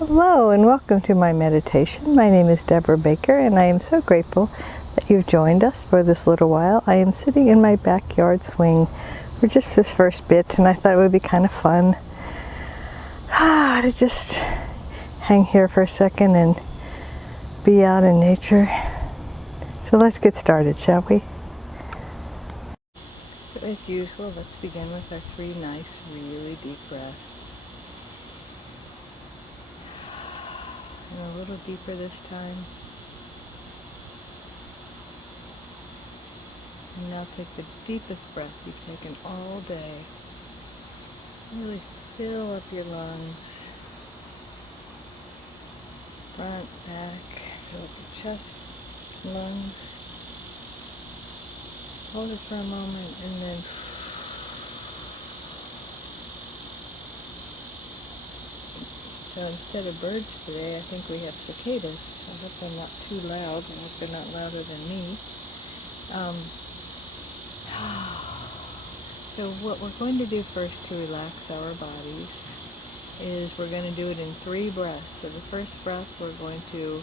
Hello and welcome to my meditation. My name is Debra Baker and I am so grateful that you've joined us for this little while. I am sitting in my backyard swing for just this first bit, and I thought it would be kind of fun to just hang here for a second and be out in nature. So let's get started, shall we? So as usual, let's begin with our 3 nice, really deep breaths. And a little deeper this time. And now take the deepest breath you've taken all day. Really fill up your lungs. Front, back, fill up your chest, lungs. Hold it for a moment and then so instead of birds today, I think we have cicadas. I hope they're not too loud. I hope they're not louder than me. So what we're going to do first to relax our bodies is we're going to do it in 3 breaths. So the first breath, we're going to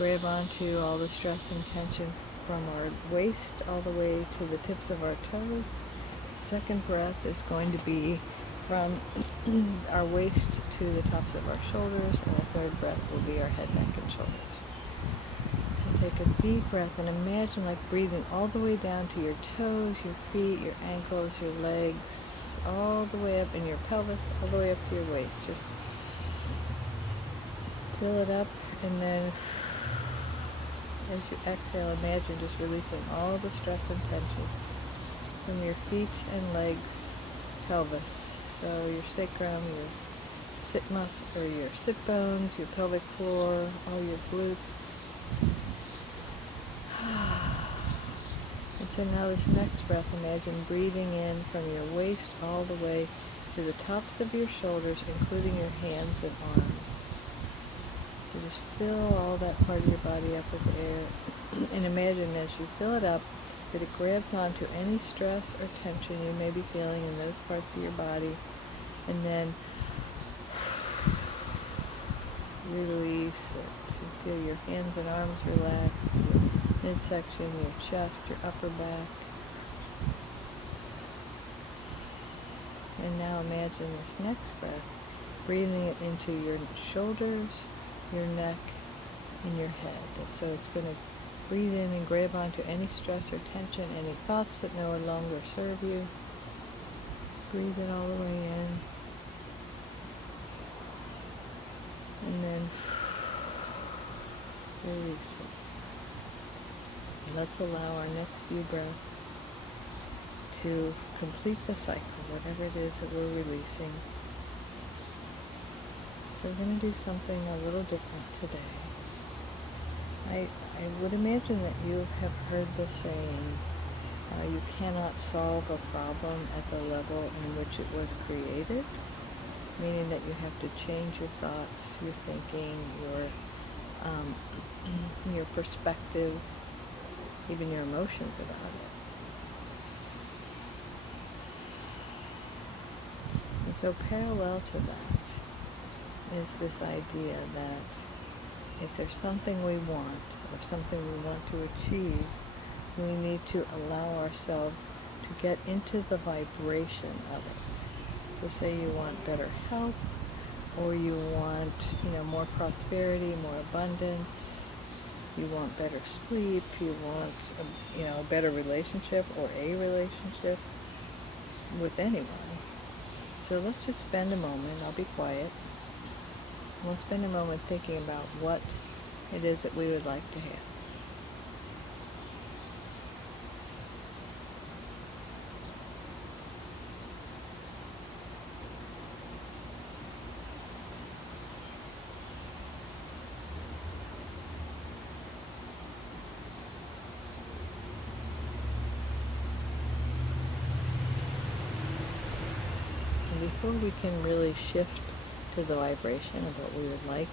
grab onto all the stress and tension from our waist all the way to the tips of our toes. The second breath is going to be from our waist to the tops of our shoulders, and the third breath will be our head, neck, and shoulders. So take a deep breath and imagine like breathing all the way down to your toes, your feet, your ankles, your legs, all the way up in your pelvis, all the way up to your waist. Just fill it up, and then as you exhale, imagine just releasing all the stress and tension from your feet and legs, pelvis. So your sacrum, your sit muscle, or your sit bones, your pelvic floor, all your glutes. And so now this next breath, imagine breathing in from your waist all the way to the tops of your shoulders, including your hands and arms. So just fill all that part of your body up with air. And imagine as you fill it up, that it grabs onto any stress or tension you may be feeling in those parts of your body, and then release it. You feel your hands and arms relax, your midsection, your chest, your upper back. And now imagine this next breath, breathing it into your shoulders, your neck, and your head. So it's going to breathe in and grab onto any stress or tension, any thoughts that no longer serve you. Breathe it all the way in. And then release it. And let's allow our next few breaths to complete the cycle, whatever it is that we're releasing. So we're going to do something a little different today. I would imagine that you have heard the saying, you cannot solve a problem at the level in which it was created, meaning that you have to change your thoughts, your thinking, your perspective, even your emotions about it. And so parallel to that is this idea that if there's something we want or something we want to achieve, we need to allow ourselves to get into the vibration of it. So say you want better health, or you want, more prosperity, more abundance, you want better sleep, you want, a better relationship or a relationship with anyone. So let's just spend a moment, I'll be quiet, we'll spend a moment thinking about what it is that we would like to have. And before we can really shift to the vibration of what we would like,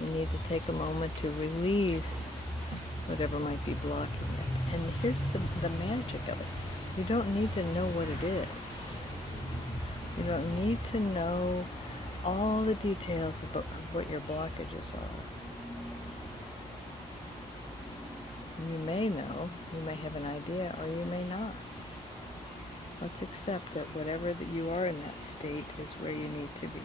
we need to take a moment to release whatever might be blocking it. And here's the magic of it. You don't need to know what it is. You don't need to know all the details about what your blockages are. You may know, you may have an idea, or you may not. Let's accept that whatever that you are in that state is where you need to be.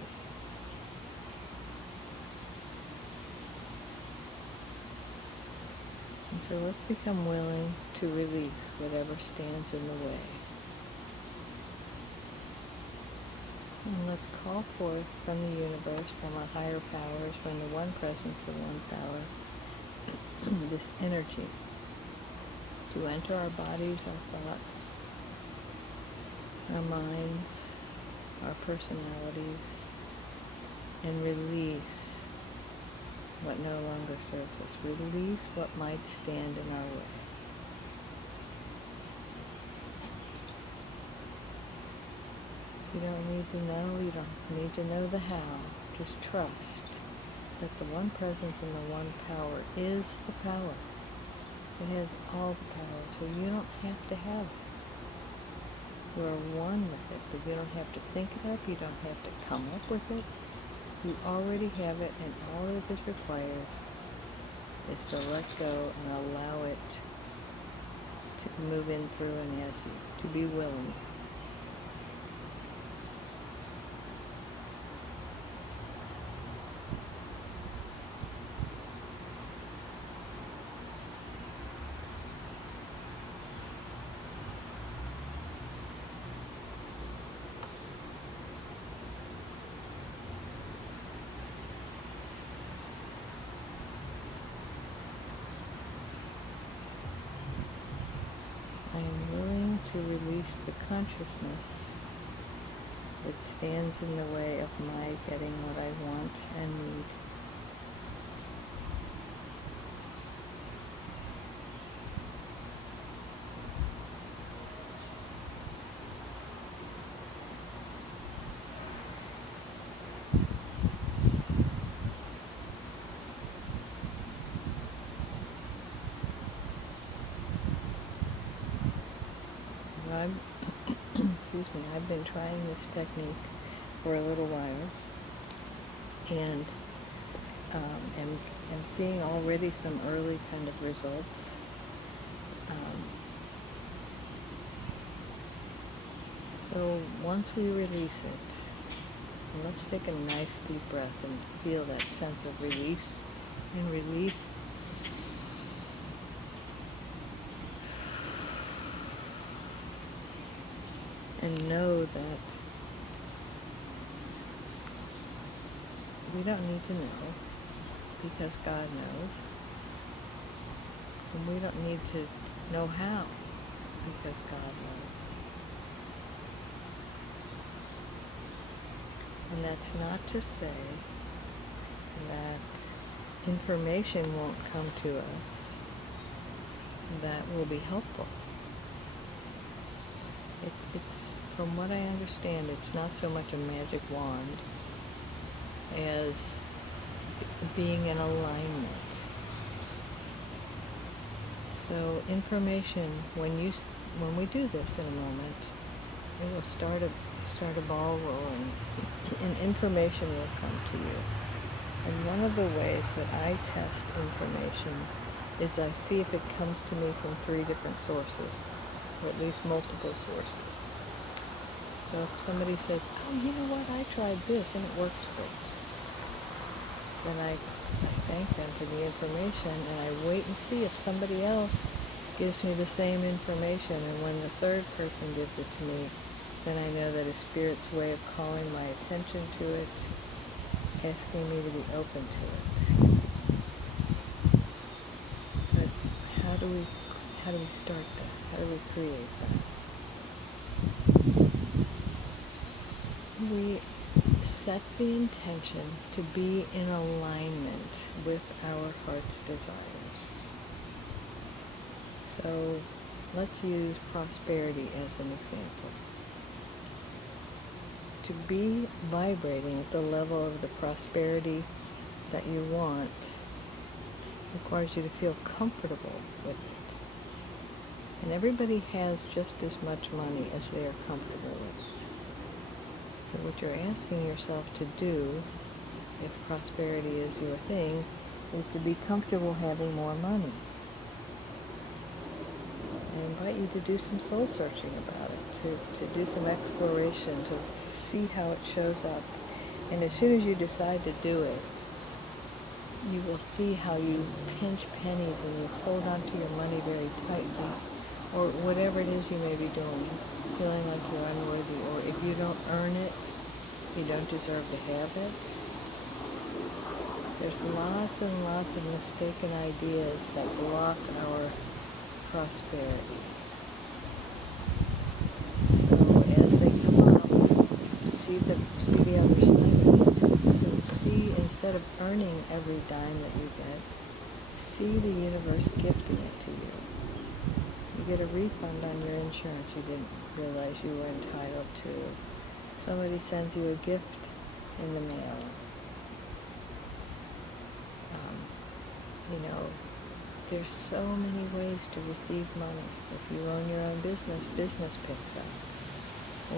And so let's become willing to release whatever stands in the way. And let's call forth from the universe, from our higher powers, from the one presence, the one power, this energy to enter our bodies, our thoughts, our minds, our personalities, and release what no longer serves us. Release what might stand in our way. You don't need to know, you don't need to know the how. Just trust that the one presence and the one power is the power. It has all the power, so you don't have to have it. You are one with it, but you don't have to think it up, you don't have to come up with it. You already have it, and all that is required is to let go and allow it to move in through and as you, to be willing. I am willing to release the consciousness that stands in the way of my getting what I want and need. I've been trying this technique for a little while, and am seeing already some early kind of results. So once we release it, and let's take a nice deep breath and feel that sense of release and relief. And know that we don't need to know because God knows. And we don't need to know how because God knows. And that's not to say that information won't come to us that will be helpful. It's from what I understand, it's not so much a magic wand as being in alignment. So information, when we do this in a moment, it will start a ball rolling, and information will come to you. And one of the ways that I test information is I see if it comes to me from 3 different sources, or at least multiple sources. So if somebody says, oh, you know what, I tried this and it works great, then I thank them for the information, and I wait and see if somebody else gives me the same information. And when the 3rd person gives it to me, then I know that it's Spirit's way of calling my attention to it, asking me to be open to it. But how do we start that? How do we create that? We set the intention to be in alignment with our heart's desires. So let's use prosperity as an example. To be vibrating at the level of the prosperity that you want requires you to feel comfortable with it. And everybody has just as much money as they are comfortable with. So what you're asking yourself to do, if prosperity is your thing, is to be comfortable having more money. I invite you to do some soul searching about it, to do some exploration, to see how it shows up. And as soon as you decide to do it, you will see how you pinch pennies and you hold on to your money very tightly, or whatever it is you may be doing, feeling like you're unworthy, or if you don't earn it, you don't deserve to have it. There's lots and lots of mistaken ideas that block our prosperity. So as they come up, see the other side of it. So see, instead of earning every dime that you get, see the universe gifting it to you. You get a refund on your insurance you didn't realize you were entitled to. Somebody sends you a gift in the mail. There's so many ways to receive money. If you own your own business, business picks up.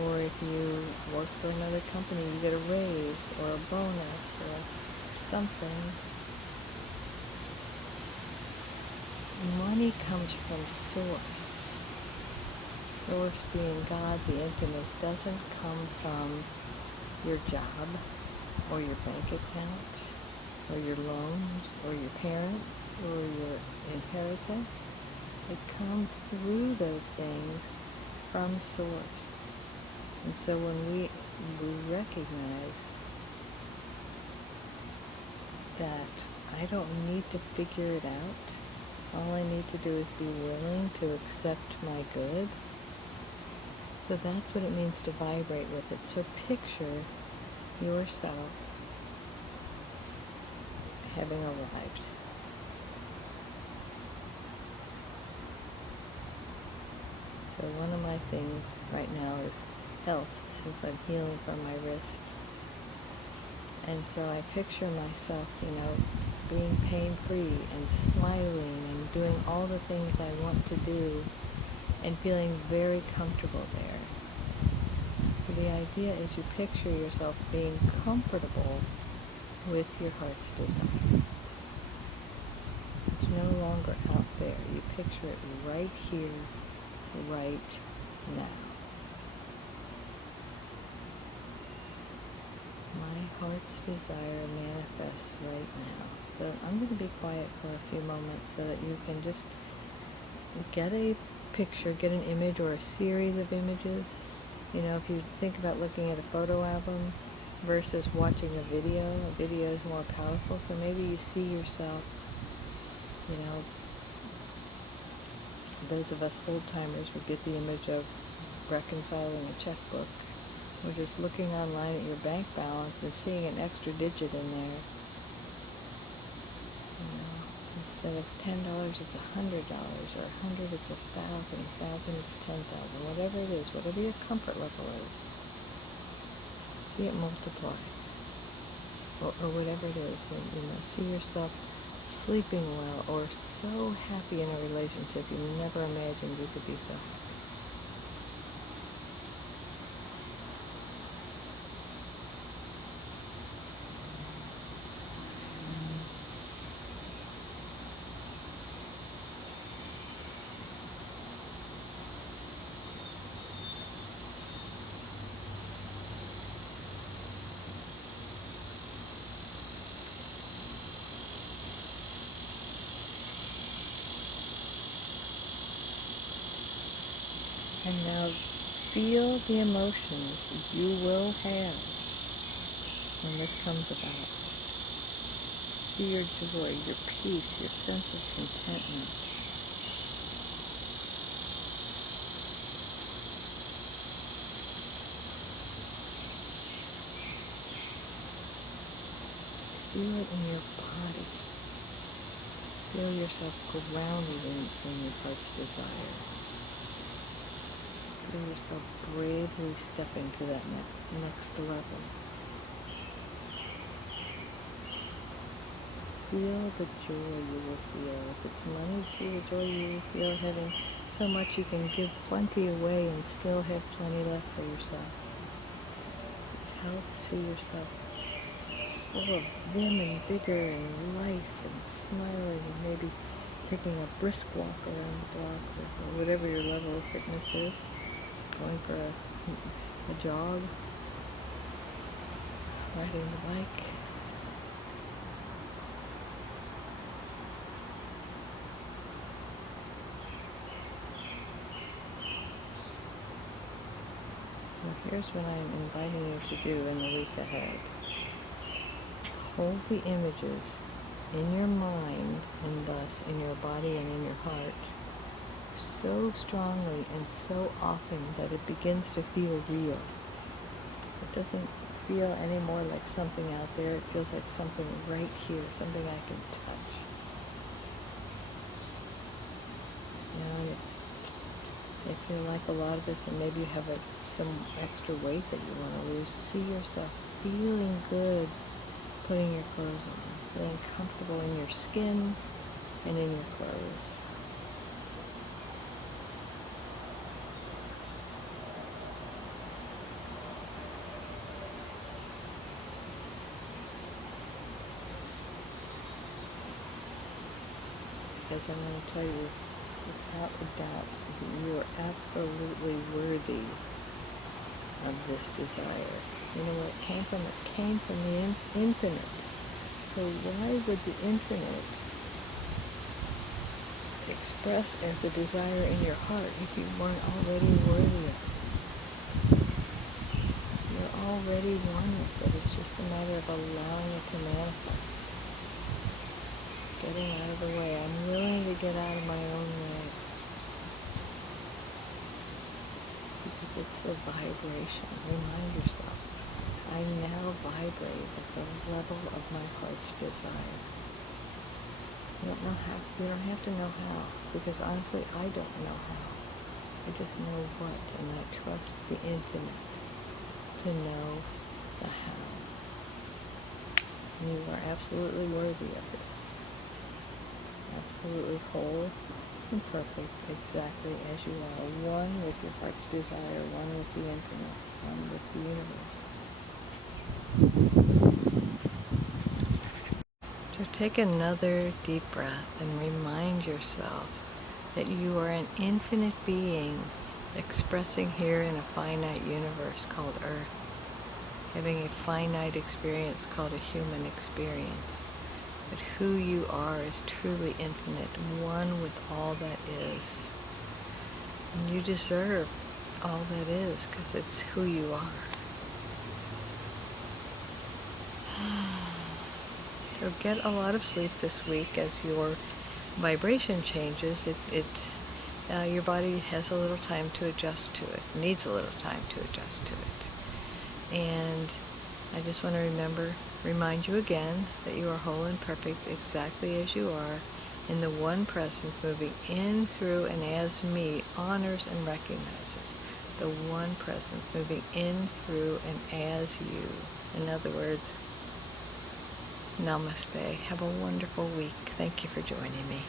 Or if you work for another company, you get a raise or a bonus or something. Money comes from source. Source being God, the infinite, doesn't come from your job or your bank account or your loans or your parents or your inheritance. It comes through those things from source. And so when we recognize that I don't need to figure it out, all I need to do is be willing to accept my good. So that's what it means to vibrate with it. So picture yourself having arrived. So one of my things right now is health, since I'm healing from my wrist. And so I picture myself, being pain-free and smiling and doing all the things I want to do and feeling very comfortable there. So the idea is you picture yourself being comfortable with your heart's desire. It's no longer out there. You picture it right here, right now. My heart's desire manifests right now. So I'm going to be quiet for a few moments so that you can just get a picture, get an image or a series of images. If you think about looking at a photo album versus watching a video is more powerful. So maybe you see yourself, those of us old-timers would get the image of reconciling a checkbook, or just looking online at your bank balance and seeing an extra digit in there. Instead of $10, it's $100, or $100, it's $1,000, $1,000, it's $10,000, whatever it is, whatever your comfort level is. See it multiply, or whatever it is. When, see yourself sleeping well, or so happy in a relationship you never imagined you could be so happy. And now feel the emotions you will have when this comes about. See your joy, your peace, your sense of contentment. Feel it in your body. Feel yourself grounded in your heart's desire. Feel yourself bravely stepping to that next level. Feel the joy you will feel. If it's money, see the joy you will feel having so much you can give plenty away and still have plenty left for yourself. It's health, see yourself full of vim and vigor and life and smiling and maybe taking a brisk walk around the block or whatever your level of fitness is, going for a jog, riding the bike. Well, here's what I'm inviting you to do in the week ahead. Hold the images in your mind and thus in your body and in your heart so strongly and so often that it begins to feel real. It doesn't feel anymore like something out there. It feels like something right here, something I can touch. If you like a lot of this, and maybe you have some extra weight that you want to lose, see yourself feeling good putting your clothes on, feeling comfortable in your skin and in your clothes. Because I'm going to tell you, without a doubt, that you are absolutely worthy of this desire. You know what came from it? It came from the infinite. So why would the infinite express as a desire in your heart if you weren't already worthy of it? You're already one with it. It's just a matter of allowing it to manifest. Getting out of the way. I'm willing to get out of my own way. Because it's the vibration. Remind yourself, I now vibrate at the level of my heart's desire. You don't know how. You don't have to know how. Because honestly, I don't know how. I just know what. And I trust the infinite to know the how. You are absolutely worthy of this. Absolutely whole and perfect, exactly as you are. One with your heart's desire, one with the infinite, one with the universe. So take another deep breath and remind yourself that you are an infinite being expressing here in a finite universe called Earth, having a finite experience called a human experience. But who you are is truly infinite, one with all that is. And you deserve all that is because it's who you are. So get a lot of sleep this week as your vibration changes. Your body has a little time to adjust to it, needs a little time to adjust to it. And I just want to remind you again that you are whole and perfect exactly as you are, in the one presence moving in, through, and as me honors and recognizes. The one presence moving in, through, and as you. In other words, namaste. Have a wonderful week. Thank you for joining me.